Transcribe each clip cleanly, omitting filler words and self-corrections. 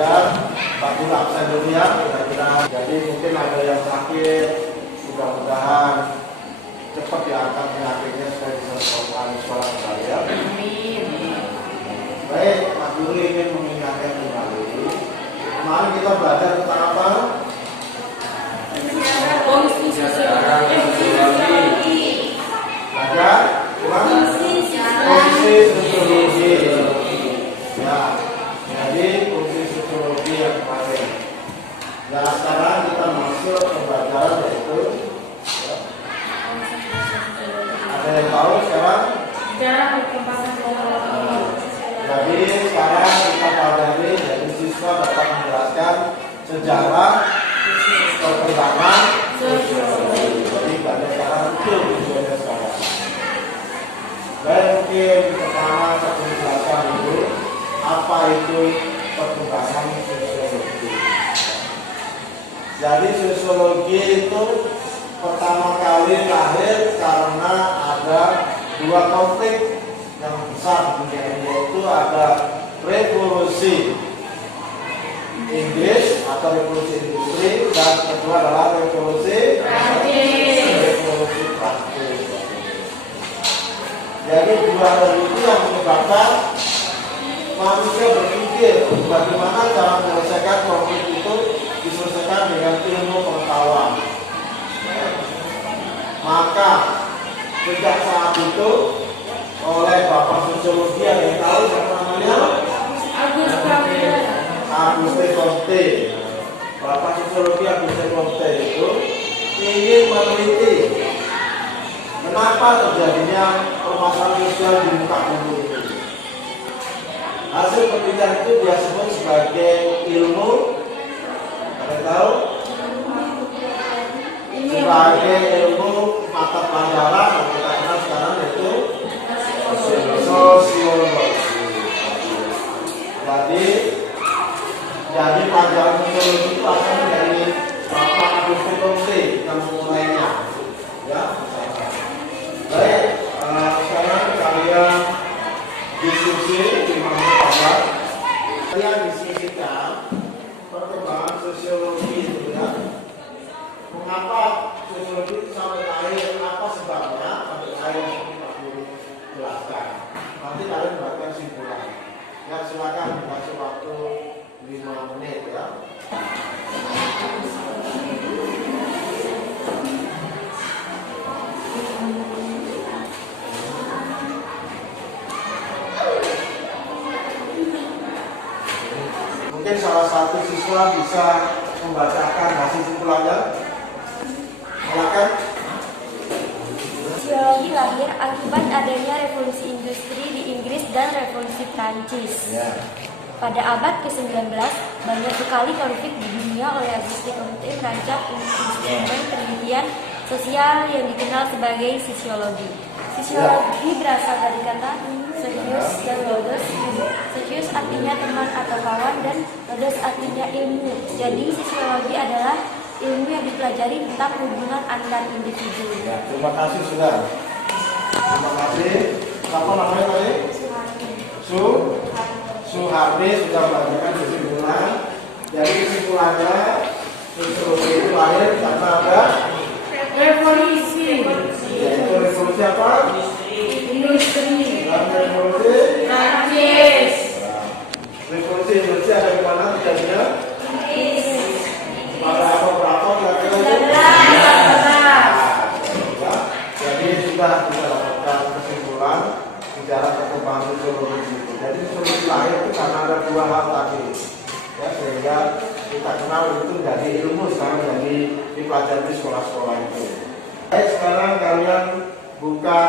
belajar, Pak Guru absen dulu ya, kira-kira. Jadi mungkin ada yang sakit, mudah-mudahan cepat diangkat penyakitnya supaya bisa melakukan sekolah kembali ya. Baik, Pak Guru ingin mengingatkan kembali. Kemarin kita belajar tentang apa? Fungsi sosiologi. Belajar fungsi sosiologi. Ya, jadi fungsi sosiologi yang kemarin. Ya, sekarang kita masuk ke pembelajaran yaitu ya. Ada yang tahu sekarang? Sejarah perkembangan sosiologi. Jadi sekarang kita pelajari, jadi siswa dapat menjelaskan sejarah perkembangan sosiologi. Jadi pada sekarang itu tujuannya sekarang. Dan mungkin pertama saya menjelaskan dulu apa itu perkembangan sosiologi. Jadi sosiologi itu pertama kali lahir karena ada dua konflik yang besar dunia ini, yaitu ada revolusi Inggris atau revolusi industri dan kedua adalah revolusi Prancis. Jadi dua hal itu yang menyebabkan manusia berpikir bagaimana cara menyelesaikan konflik itu diselesaikan dengan ilmu pengetahuan. Maka sejak saat itu oleh Bapak Sosiologi yang tahu siapa namanya? Auguste Comte. Bapak Sosiologi Auguste Comte itu ingin meneliti kenapa terjadinya permasalahan sosial di muka bumi itu. Hasil penelitian itu dia sebut sebagai ilmu, ada tahu? Sebagai ilmu mata pelajaran yang kita kenal sekarang yaitu sosiologi. Jadi pelajaran sosiologi itu akan dari Bapak Auguste Comte yang memulainya. Ya. Baik, sekarang kalian diskusi di mana saja. Kalian diskusikan perkembangan sosiologi itu ya. Mengapa sosiologi itu sampai akhir? Apa sebabnya sampai akhir seperti Pak Guru jelaskan. Nanti kalian buatkan simpulan. Ya silakan dikasih waktu 5 menit ya. Mungkin salah satu siswa bisa membacakan hasil simpulannya. Silakan. Sosiologi lahir akibat adanya revolusi industri di Inggris dan revolusi Prancis. Ya. Pada abad ke-19, banyak sekali konflik di dunia. Oleh Auguste Comte merancang instrumen penelitian sosial yang dikenal sebagai sosiologi. Sosiologi berasal dari kata socius dan logos. Socius artinya teman atau kawan dan logos artinya ilmu. Jadi sosiologi adalah ilmu yang dipelajari tentang hubungan antar individu. Ya, terima kasih sudah. Terima kasih. Siapa namanya tadi? Suharni sudah membacakan kesimpulan. Jadi kesimpulannya sosiologi itu lahir karena ada Revolusi. yaitu revolusi apa? Industri. Dan revolusi Prancis. revolusi industri ada di mana terjadinya? Pada apa berapa kira-kira? Jadi sudah kita dapatkan kesimpulan sejarah perkembangan sosiologi itu. Jadi sosiologi lahir itu karena ada dua hal tadi, ya sehingga kita kenal itu dari ilmu sekarang jadi dipelajari di sekolah-sekolah itu. Baik, sekarang kalian buka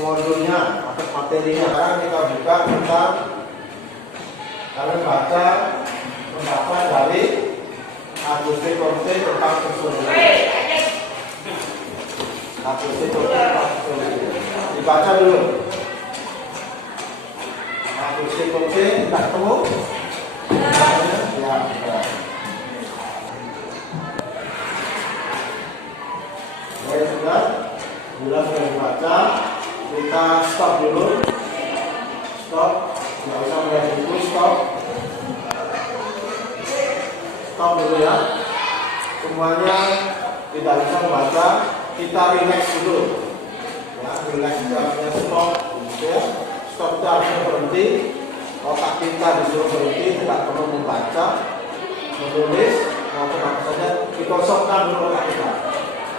modulnya atau materinya. Sekarang kita buka tentang kalian baca pendapat dari Auguste Comte tentang sosiologi. Auguste Comte tentang sosiologi. Dibaca dulu. Auguste Comte tidak ketemu? Ya. Baik sudah. Bila sudah dibaca, kita stop dulu. Stop. Tidak usah melihat buku. Stop. stop dulu ya. Semuanya tidak bisa membaca, kita relax dulu. Ya, relax itu artinya stop, gitu ya. Stop itu artinya berhenti. Otak kita disuruh berhenti, tidak perlu membaca, menulis, maupun apa saja. Dikosongkan dulu otak kita.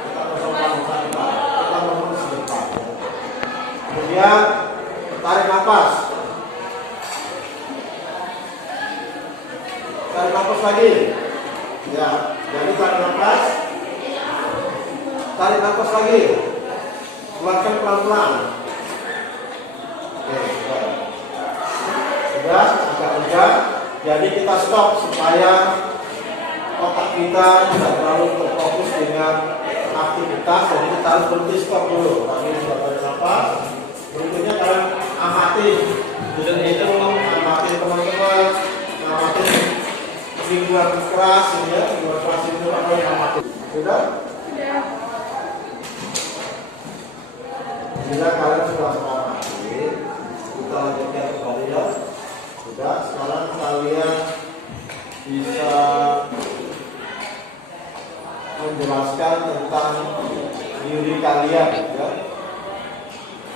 Kita kosongkan otak kita. Kita menulis sebentar. Kemudian tarik nafas. Tarik nafas lagi. Ya, jadi tarik nafas. Tarik nafas lagi. Keluarkan pelan-pelan. Oke, baik. Sudah, agak lega. Jadi kita stop supaya otak kita tidak terlalu terfokus dengan aktivitas. Jadi kita harus berhenti, stop dulu. Kami sudah tarik nafas. Berikutnya kalian amati. Itu amati teman-teman. Amati mingguan keras ini ya. Mingguan keras itu kalian amati. Sudah? Bila kalian sudah mengamati, kita lanjutkan kembali ya. Sudah, sekarang kalian bisa menjelaskan tentang diri kalian ya.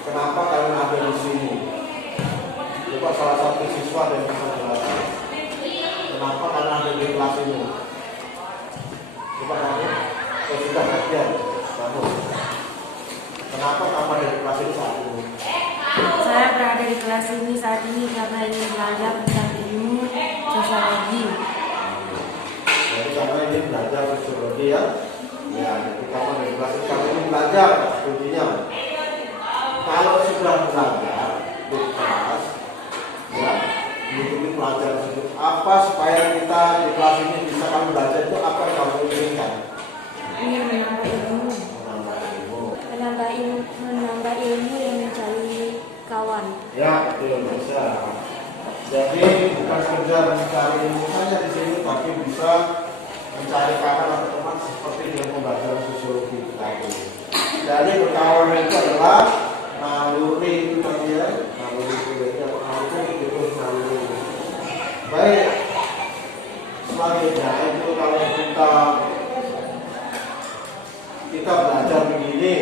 Kenapa kalian ada di sini? Coba salah satu siswa yang bisa menjelaskan. Kenapa kalian ada di kelas ini? Coba kamu, sudah kajian, kamu. Kenapa kamu ada di kelas ini saat ini? Saya berada di kelas ini saat ini karena ingin belajar tentang ilmu sosiologi. Jadi kamu ingin belajar sosiologi ya? Ya, jadi kamu ada di kelas ini, kamu ingin belajar kuncinya. Kalau sudah belajar di kelas, ya, mengikuti pelajaran tersebut, apa supaya kita di kelas ini bisa kamu belajar itu apa yang kamu inginkan? Ingin menambah ilmu. Menambah ilmu yang mencari kawan. Ya, betul, bisa. Jadi bukan sekedar mencari ilmu saja di sini, tapi bisa mencari kawan atau teman seperti dengan pembelajaran sosiologi tadi. Jadi berkawan itu adalah naluri itu tadi ya, naluri itu naluri. Baik, selanjutnya itu kalau kita belajar begini,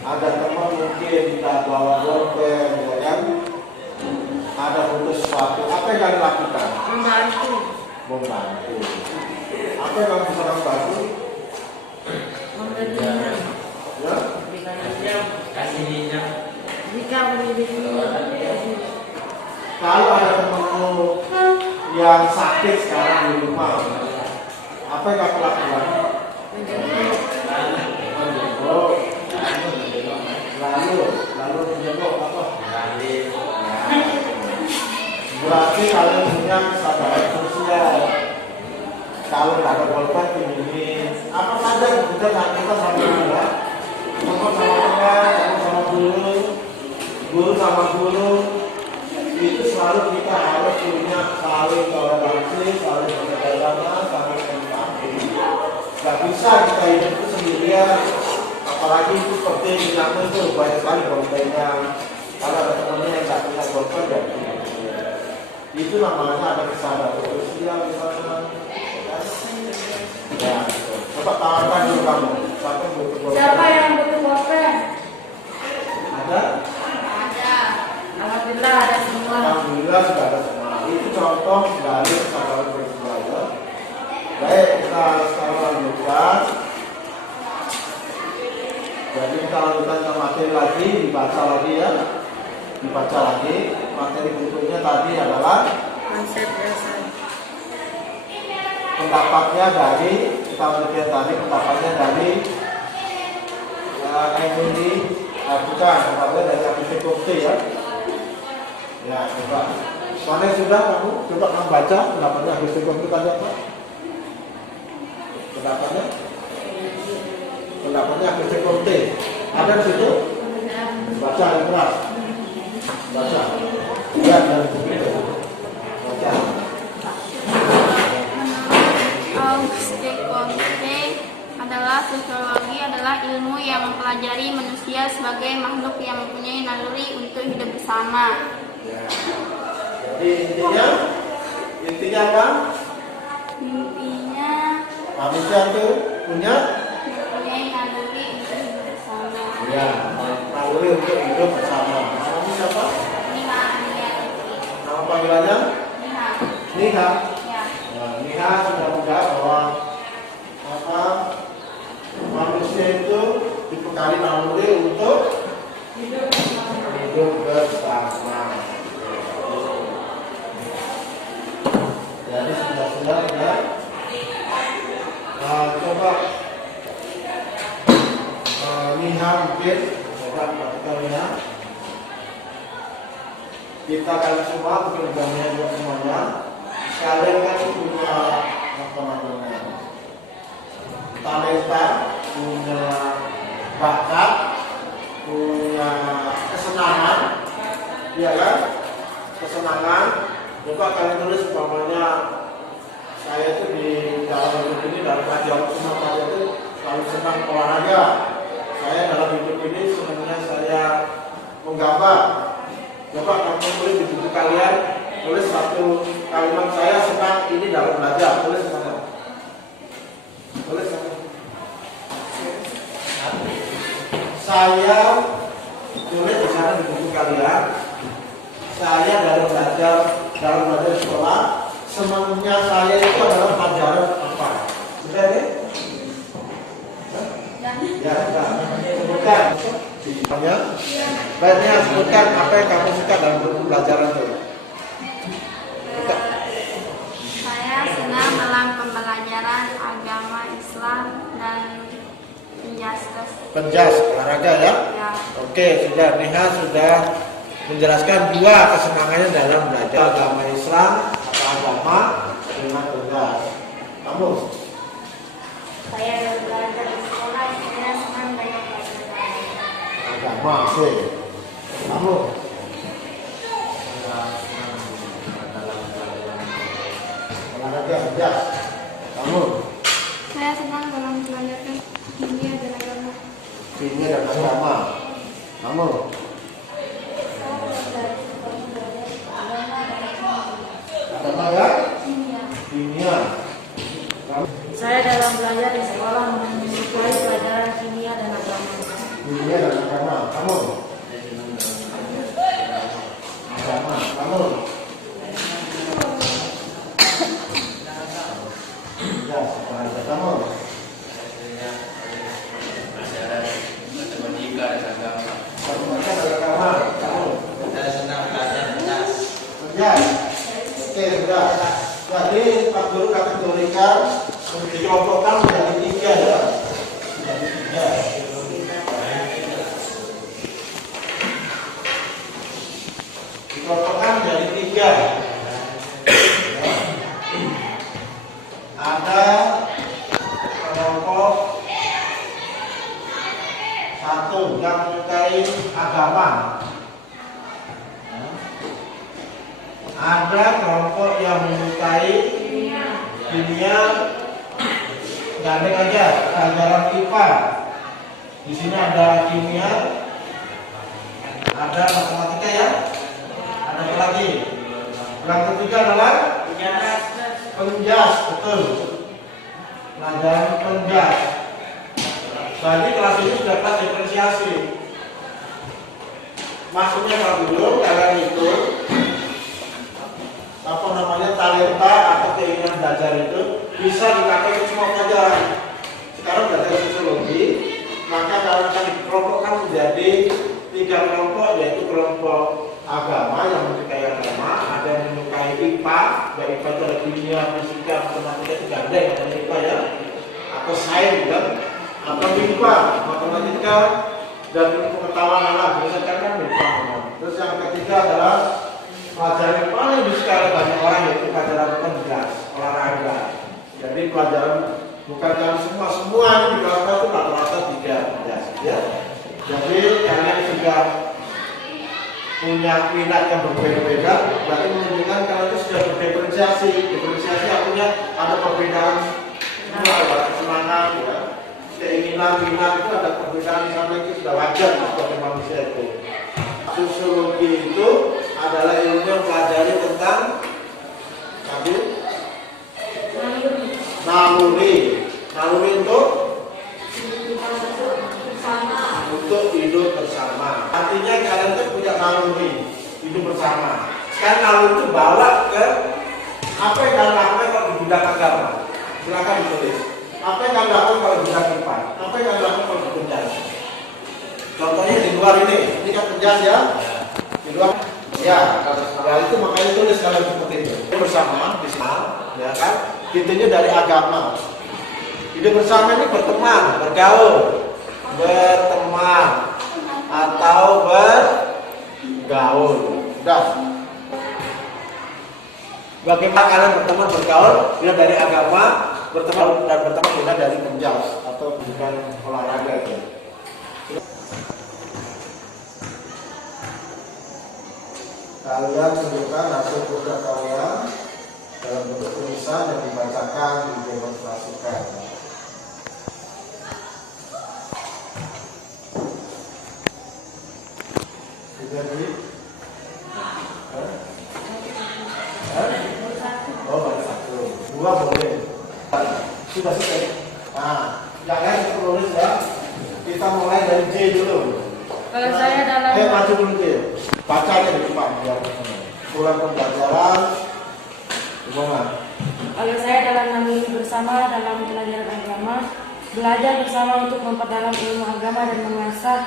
ada teman mungkin kita bawa bolpen, ya kan? Ada butuh sesuatu, apa yang kalian lakukan? Membantu. Membantu. Apa yang kamu bisa kamu bantu? Memberinya. Ya? Jika berdiri. Kalau ada temanmu yang sakit sekarang di rumah, apa yang kamu lakukan? Menjenguk. Lalu menjenguk apa? Berarti kalian punya kesadaran sosial. Kalau tidak ada korban ini apa saja kemudian kita sama ya, teman sama teman, sama guru sama guru, itu selalu kita harus punya saling toleransi, saling bersaudara, saling empati. Gak bisa kita hidup itu sendirian. Apalagi itu seperti dinamo itu banyak sekali golpennya. Kalau ada temannya yang tak punya golpen ya itu namanya ada kesadaran sosial misalnya. Ya, coba tawarkan dulu kamu. Siapa yang butuh golpen? Ada? Ada. Alhamdulillah ada semua. Alhamdulillah sudah ada semua. Itu contoh dari kesadaran sosial. Ya. Baik, kita sekarang lanjutkan. Jadi kita lanjutkan ke materi lagi, dibaca lagi ya. Dibaca lagi. Materi berikutnya tadi adalah Konsep dasar. pendapatnya dari, kita lanjutkan tadi pendapatnya dari Emily, bukan, pendapatnya dari Agustin Comte ya. Ya, coba. Mana sudah kamu? Coba kamu baca pendapatnya Agustin Comte tadi apa? Pendapatnya Agustin Comte. Ada di situ? Baca yang keras. Baca. Ya, dan begitu. Baca. Auguste Comte adalah sosiologi adalah ilmu yang mempelajari manusia sebagai makhluk yang mempunyai naluri untuk hidup bersama. Ya. Jadi intinya apa? Intinya Manusia itu punya mempunyai naluri untuk hidup bersama. ya naluri untuk hidup bersama. Namanya siapa? Niha Aniati. Nama panggilannya Niha. Niha. Ya. Nah, Niha sudah menjawab bahwa apa manusia itu dibekali naluri untuk hidup bersama. Jadi sudah ya. Coba Niha mungkin coba perhatikan Niha. Kita kalian semua mungkin juga semuanya. Kalian kan punya apa namanya talenta, punya bakat, punya kesenangan, ya kan? Kesenangan. Coba kalian tulis umpamanya saya itu di dalam hidup ini dalam pelajaran semua pelajaran itu selalu senang olahraga. Saya dalam hidup ini senangnya saya menggambar. Coba kamu tulis di buku kalian, tulis satu kalimat saya senang ini dalam belajar. Tulis mana? Tulis mana? Saya tulis di sana di buku kalian. Saya dalam belajar sekolah. Semangatnya saya itu adalah pelajaran apa? Sudah ya? Ya, sudah. Sebutkan. Ya. Baiknya sebutkan apa yang kamu suka dalam pelajaran itu. Saya senang dalam pembelajaran agama Islam dan Penjas, olahraga ya? Ya. Oke, sudah. Niha sudah menjelaskan dua kesenangannya dalam belajar agama Islam atau agama dengan penjas. Kamu? Saya belajar di sekolah, saya senang banyak pelajaran. Agama, oke. Kamu? Olahraga, penjas. Kamu? Saya senang dalam belajar kimia dan agama. Kimia dan agama. Kamu? Agama ya? Kimia. Kamu? Saya dalam belajar di sekolah menyukai pelajaran kimia dan agama. Kimia dan agama. Kamu? Agama. Kamu? Ya, olahraga. Kamu? Matematika dan agama. Matematika dan agama. Kamu? Saya senang belajar penjas. Penjas. Oke, sudah. Jadi Pak Guru kategorikan dikelompokkan menjadi tiga ya. Menjadi tiga. Dikelompokkan menjadi tiga. Ya. Ada kelompok satu yang menyukai agama. Ada kelompok yang menyukai kimia, gandeng aja pelajaran IPA. Di sini ada kimia, ada matematika ya. Ada apa lagi? Yang ketiga adalah penjas, betul. Pelajaran penjas. Jadi kelas ini sudah kelas diferensiasi. Maksudnya kalau dulu kalian itu apa namanya talenta atau keinginan belajar itu bisa dipakai ke semua pelajaran. Sekarang belajar sosiologi, maka kalian akan dikelompokkan menjadi tiga kelompok, yaitu kelompok agama yang menyukai agama, ada yang menyukai IPA, ya IPA itu ada kimia, fisika, matematika itu gandeng, ada IPA ya, atau sains kan, atau MIPA, matematika dan pengetahuan alam, berdasarkan kan MIPA. Terus yang ketiga adalah pelajaran yang paling disukai oleh banyak orang, yaitu pelajaran penjas, olahraga. Jadi pelajaran bukan kalian semua ini di kelas itu rata-rata tiga penjas ya. Jadi kalian sudah punya minat yang berbeda-beda, berarti menunjukkan kalian itu sudah berdiferensiasi. Diferensiasi artinya ada perbedaan semua, ada kesenangan, ya. Keinginan, minat itu ada perbedaan di sana, itu sudah wajar sebagai manusia itu. Sosiologi itu adalah ilmu yang pelajari tentang naluri. Naluri untuk hidup bersama. Artinya kalian tuh punya naluri hidup bersama. Kan naluri itu bawa ke apa yang kalian lakukan kalau di bidang agama. Silakan ditulis. Apa yang kalian lakukan kalau di bidang iman? Apa yang kalian lakukan kalau di penjara? Contohnya di luar ini kan penjara ya. Di luar, ya. Ya itu makanya tulis kalian seperti itu. Bersama di sini, ya kan? Intinya dari agama. Hidup bersama ini berteman, bergaul, berteman atau bergaul. Udah. Bagaimana kalian berteman bergaul? Bila dari agama, berteman dan berteman bila dari penjas atau bukan olahraga itu. Kalian tunjukkan hasil kerja kalian dalam bentuk tulisan yang dibacakan, didemonstrasikan. Jadi, oh baru satu, dua boleh. Sudah selesai. Nah, jangan tertulis ya. Kita mulai dari J dulu. Kalau saya dalam maju dulu J. Bacanya di depan biar pulang pembelajaran. Gimana? Kalau saya dalam naluri bersama dalam pelajaran agama, belajar bersama untuk memperdalam ilmu agama dan mengasah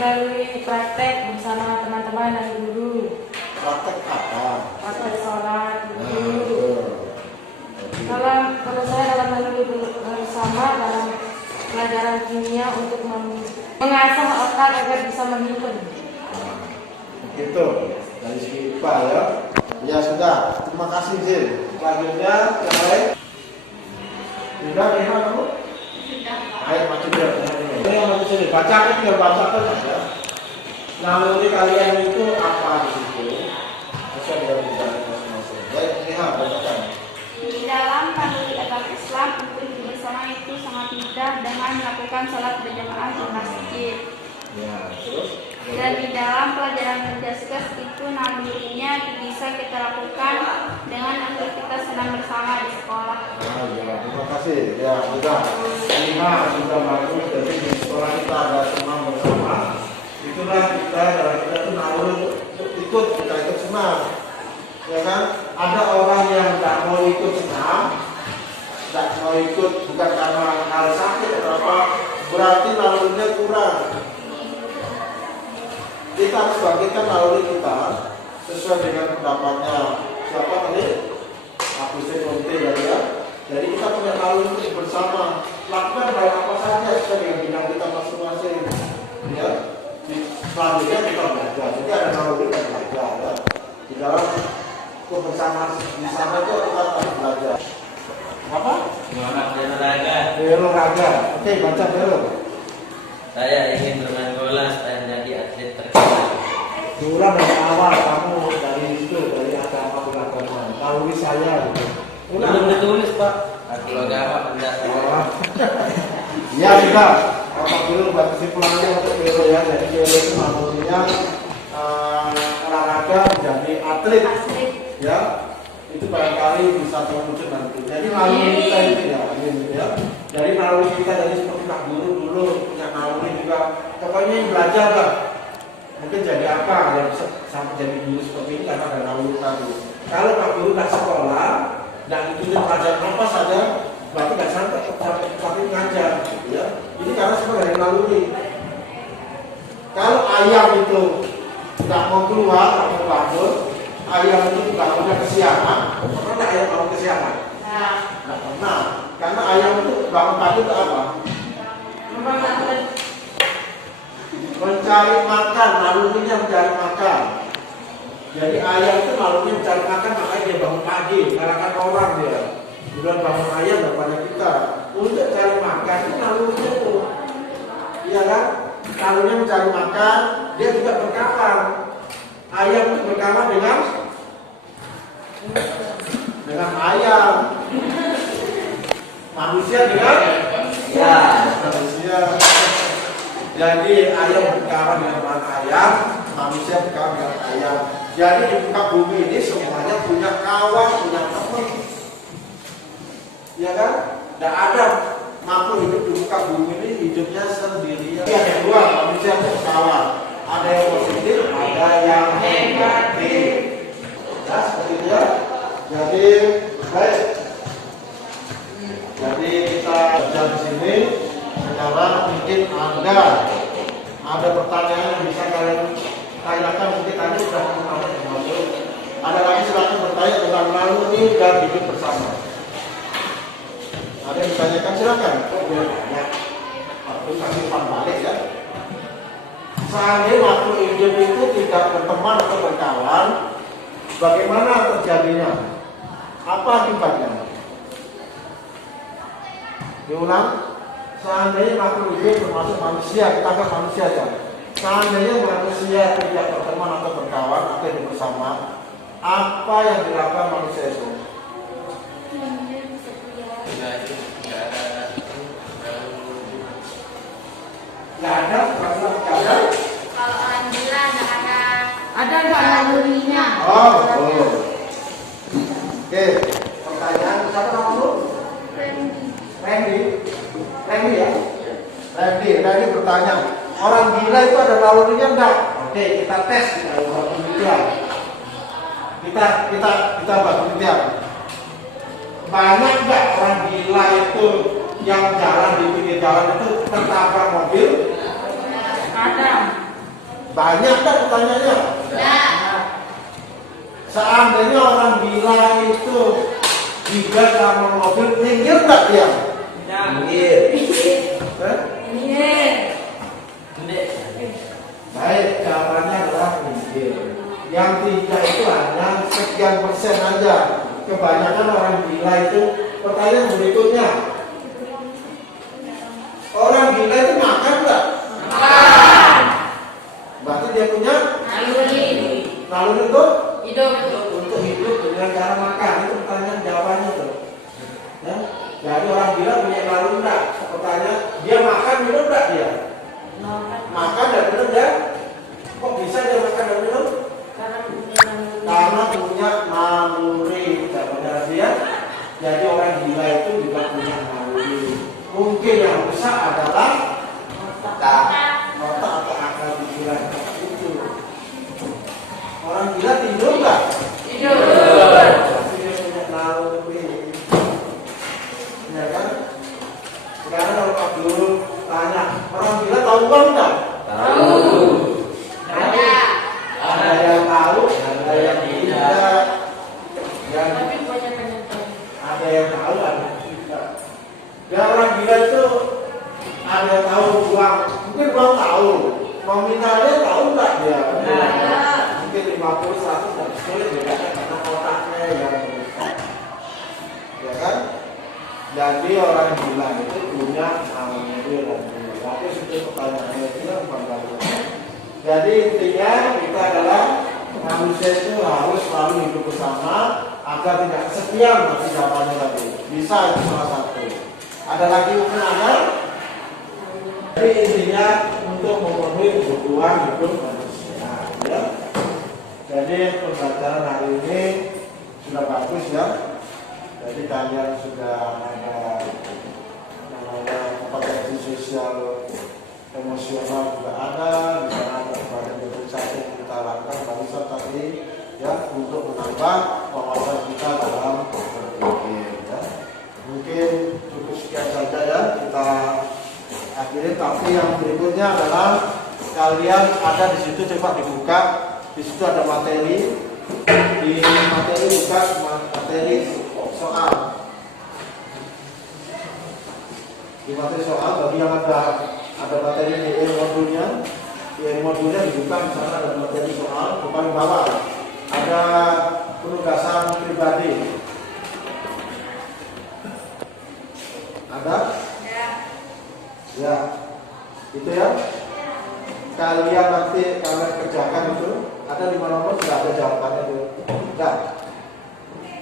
melalui praktek bersama teman-teman dan guru. Praktek apa? Praktek sholat, guru. Kalau saya dalam naluri bersama dalam pelajaran kimia untuk mengasah otak agar bisa menghitung. Itu dari segi IPA ya. Ya sudah, terima kasih Zil. Selanjutnya yang lain. Sudah lima kamu? Ayo maju dia. Ini yang maju sini. Bacakan tinggal bacakan saja. Naluri kalian itu apa di situ? Bisa dengan bidang masing-masing. Baik, lihat bacakan. Di dalam naluri agama Islam untuk hidup bersama itu sangat mudah dengan melakukan sholat berjamaah di masjid. Ya, terus? Dan di dalam pelajaran menjaskas itu nalurinya bisa kita lakukan dengan aktivitas senam bersama di sekolah. Nah, ya, terima kasih. Ya, sudah. Lima sudah bagus. Jadi di sekolah kita ada senam bersama. Itulah kita dalam kita itu naluri untuk ikut, kita ikut senam. Ya kan? Ada orang yang tidak mau ikut senam, tidak mau ikut bukan karena hal sakit atau apa, berarti nalurinya kurang. Kita harus bagikan naluri kita sesuai dengan pendapatnya siapa tadi? Agustin Conte ya. Jadi kita punya naluri bersama, lakukan hal apa saja sesuai dengan bidang kita masing-masing. Ya. Selanjutnya kita belajar. Jadi ada naluri dan belajar. Ya. Di dalam kebersamaan di sana itu kita harus belajar. Apa? Semangat berolahraga. Berolahraga. Oke, baca dulu. Saya ingin bermain bola supaya menjadi atlet terkenal. Ulang dari awal kamu dari itu dari agama beragama. Naluri saya gitu. Belum ditulis Pak. Kalau agama penjelasan. Ya sudah. Apa dulu buat kesimpulannya untuk Belo ya. Jadi Belo itu nalurinya olahraga menjadi atlet. Ya. Itu barangkali bisa terwujud nanti. Jadi naluri kita itu ya. Jadi naluri kita dari seperti Pak Guru dulu punya naluri juga. Pokoknya belajar lah. Mungkin jadi apa yang bisa sampai jadi guru seperti ini karena ada naluri tadi. Kalau Pak Guru tak sekolah dan itu pelajaran apa saja, berarti nggak sampai ngajar, gitu ya. Ini karena semua dari naluri. Kalau ayam itu nggak mau keluar, nggak mau bangun, ayam itu bangunnya kesiangan, pernah ayam bangun kesiangan? Nggak pernah. Karena ayam itu bangun pagi itu apa? Mencari makan, nalurinya mencari makan. Jadi ayam itu nalurinya mencari makan, makanya dia bangun pagi, kalahkan orang dia. Bulan bangun ayam daripada kita. Untuk cari makan itu nalurinya tuh, iya kan? Nalurinya mencari makan, dia juga berkawan. Ayam itu berkawan dengan ayam. Manusia dengan manusia. Jadi ayam berkawan dengan ayam, manusia berkawan dengan ayam. Jadi di muka bumi ini semuanya punya kawan, punya teman. Ya kan? Tidak ada makhluk hidup di muka bumi ini hidupnya sendirian. Yang kedua, manusia itu kawan. Ada yang positif, ada yang negatif. Ya, seperti itu ya. Jadi, baik. Jadi kita belajar di sini. Sekarang mungkin ada pertanyaan yang bisa kalian tanyakan. Mungkin tadi sudah masuk. Ada lagi silakan bertanya tentang naluri dan hidup bersama. Ada yang ditanyakan silakan. Ya, aku kasih umpan balik ya. Seandainya makhluk hidup itu tidak berteman atau berkawan, bagaimana terjadinya? Apa akibatnya? Diulang. Seandainya makhluk hidup termasuk manusia, kita anggap manusia saja. Seandainya manusia tidak berteman atau berkawan atau hidup bersama, apa yang dilakukan manusia itu? Nggak ada. Kalau orang gila Ada nggak nalurinya? Oh, betul. Oke, pertanyaan siapa namamu? Randy ya? Randy bertanya, orang gila itu ada nalurinya enggak? Oke, kita tes, kita buat penelitian. Kita buat penelitian. Banyak enggak orang gila itu yang jalan di pinggir jalan itu tertabrak mobil? Ada. Banyak kan pertanyaannya? Seandainya orang gila itu digas sama mobil, minggir enggak dia? Minggir. Baik, jawabannya adalah minggir. Yang tidak itu hanya sekian persen aja. Kebanyakan orang gila itu. Pertanyaan berikutnya, orang gila itu makan enggak? Makan. Berarti dia punya Naluri. naluri itu Hidup. untuk hidup dengan cara makan. Itu pertanyaan jawabannya tuh. Ya? Jadi orang gila punya naluri enggak? Pertanyaan, dia makan minum enggak dia? Makan dan minum ya? Kok bisa dia makan dan minum? Karena punya naluri. Jawabannya dia. Jadi orang gila itu juga punya naluri. Mungkin yang rusak adalah otak atau akal pikiran itu. Orang gila tidur nggak? Tidur. Tapi dia punya naluri. Ya kan? Sekarang kalau Pak Guru tanya, orang gila tahu uang nggak? Tahu. Ada yang tahu, ada yang tidak. Yang Tapi banyak yang tahu. ada yang tahu, ada yang tidak. Ya orang gila itu ada yang tahu uang, mungkin uang tahu, nominalnya tahu nggak dia? Mungkin 50, 100 dan sulit ya karena otaknya yang rusak. Ya kan? Jadi orang gila itu punya naluri dan naluri. Tapi sudah pertanyaannya itu bukan bagus. Jadi intinya kita adalah manusia itu harus selalu hidup bersama agar tidak kesepian. Masih jawabannya tadi. Bisa itu salah satu. Ada lagi mungkin ada? Jadi intinya untuk memenuhi kebutuhan hidup manusia. Ya. Jadi pembelajaran hari ini sudah bagus ya. Jadi kalian sudah ada namanya kompetensi sosial emosional juga ada, di sana ada berbagai yang kita lakukan barusan tadi ya untuk menambah wawasan kita dalam berpikir. Ya. Mungkin cukup sekian saja ya kita akhirnya. Tapi yang berikutnya adalah kalian ada di situ, coba dibuka. Di situ ada materi. Di materi buka materi soal. Di materi soal bagi yang ada materi di modulnya. Di modulnya dibuka, misalnya ada materi soal. Di paling bawah ada penugasan pribadi. Ada? Ya, itu ya. Kalian nanti kalian kerjakan itu. Ada 5 nomor sudah ada jawabannya itu. Sudah.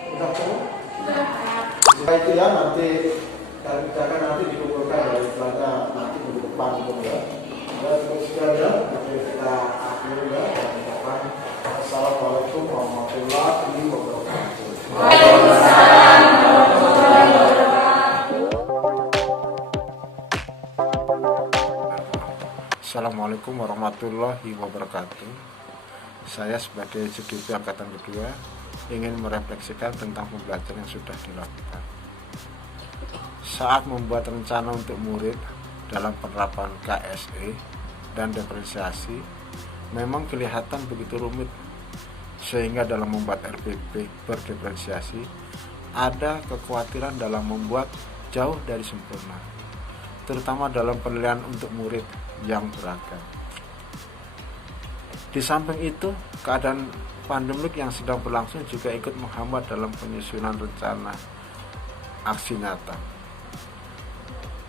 Sudah semua? Sudah itu ya, nanti kalian kerjakan, nanti dikumpulkan dari belanja nanti di depan itu ya. Ya, terus sekian ya. Nanti kita akhiri ya. Assalamualaikum warahmatullahi wabarakatuh. Waalaikumsalam warahmatullahi wabarakatuh. warahmatullahi wabarakatuh. Saya sebagai CGP Angkatan Kedua ingin merefleksikan tentang pembelajaran yang sudah dilakukan. Saat membuat rencana untuk murid dalam penerapan KSE dan diferensiasi, memang kelihatan begitu rumit, sehingga dalam membuat RPP berdiferensiasi ada kekhawatiran dalam membuat jauh dari sempurna, terutama dalam penilaian untuk murid yang beragam. Di samping itu, keadaan pandemik yang sedang berlangsung juga ikut menghambat dalam penyusunan rencana aksi nyata.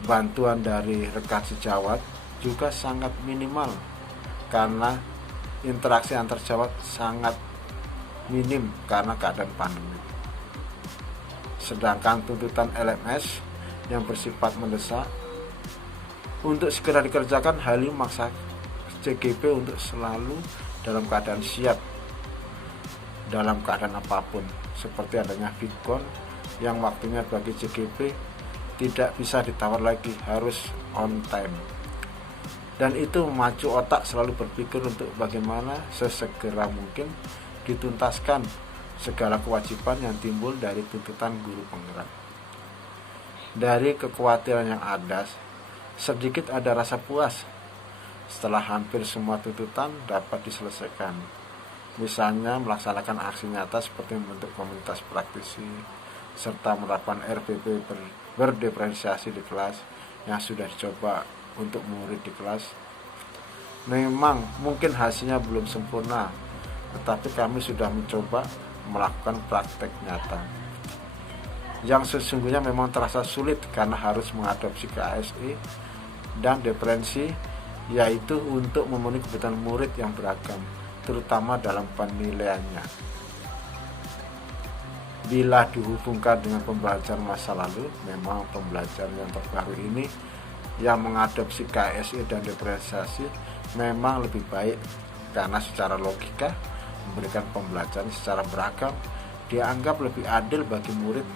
Bantuan dari rekan sejawat juga sangat minimal karena interaksi antar sejawat sangat minim karena keadaan pandemi. Sedangkan tuntutan LMS yang bersifat mendesak untuk segera dikerjakan, hal ini memaksa CGP untuk selalu dalam keadaan siap dalam keadaan apapun, seperti adanya Vicon yang waktunya bagi CGP tidak bisa ditawar lagi, harus on time. Dan itu memacu otak selalu berpikir untuk bagaimana sesegera mungkin dituntaskan segala kewajiban yang timbul dari tuntutan guru penggerak. Dari kekhawatiran yang ada, sedikit ada rasa puas setelah hampir semua tuntutan dapat diselesaikan. Misalnya melaksanakan aksi nyata seperti membentuk komunitas praktisi serta menerapkan RPP berdiferensiasi di kelas yang sudah dicoba untuk murid di kelas. Memang mungkin hasilnya belum sempurna, tetapi kami sudah mencoba melakukan praktek nyata yang sesungguhnya memang terasa sulit karena harus mengadopsi KSE dan diferensi, yaitu untuk memenuhi kebutuhan murid yang beragam, terutama dalam penilaiannya. Bila dihubungkan dengan pembelajaran masa lalu, memang pembelajaran yang terbaru ini yang mengadopsi KSE dan diferensiasi memang lebih baik karena secara logika memberikan pembelajaran secara beragam dianggap lebih adil bagi murid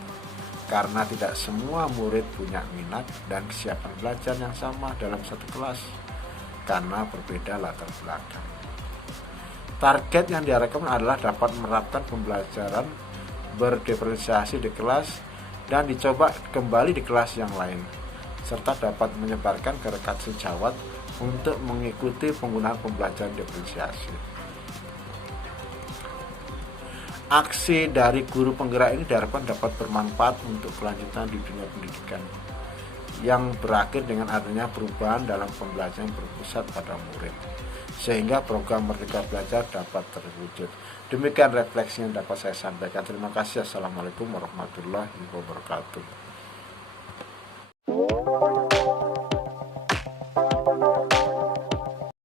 karena tidak semua murid punya minat dan kesiapan belajar yang sama dalam satu kelas karena berbeda latar belakang. Target yang diharapkan adalah dapat menerapkan pembelajaran berdiferensiasi di kelas dan dicoba kembali di kelas yang lain, serta dapat menyebarkan ke rekan sejawat untuk mengikuti penggunaan pembelajaran diferensiasi. Aksi dari guru penggerak ini diharapkan dapat bermanfaat untuk kelanjutan di dunia pendidikan yang berakhir dengan adanya perubahan dalam pembelajaran berpusat pada murid, sehingga program Merdeka Belajar dapat terwujud. Demikian refleksi yang dapat saya sampaikan. Terima kasih. Assalamualaikum warahmatullahi wabarakatuh.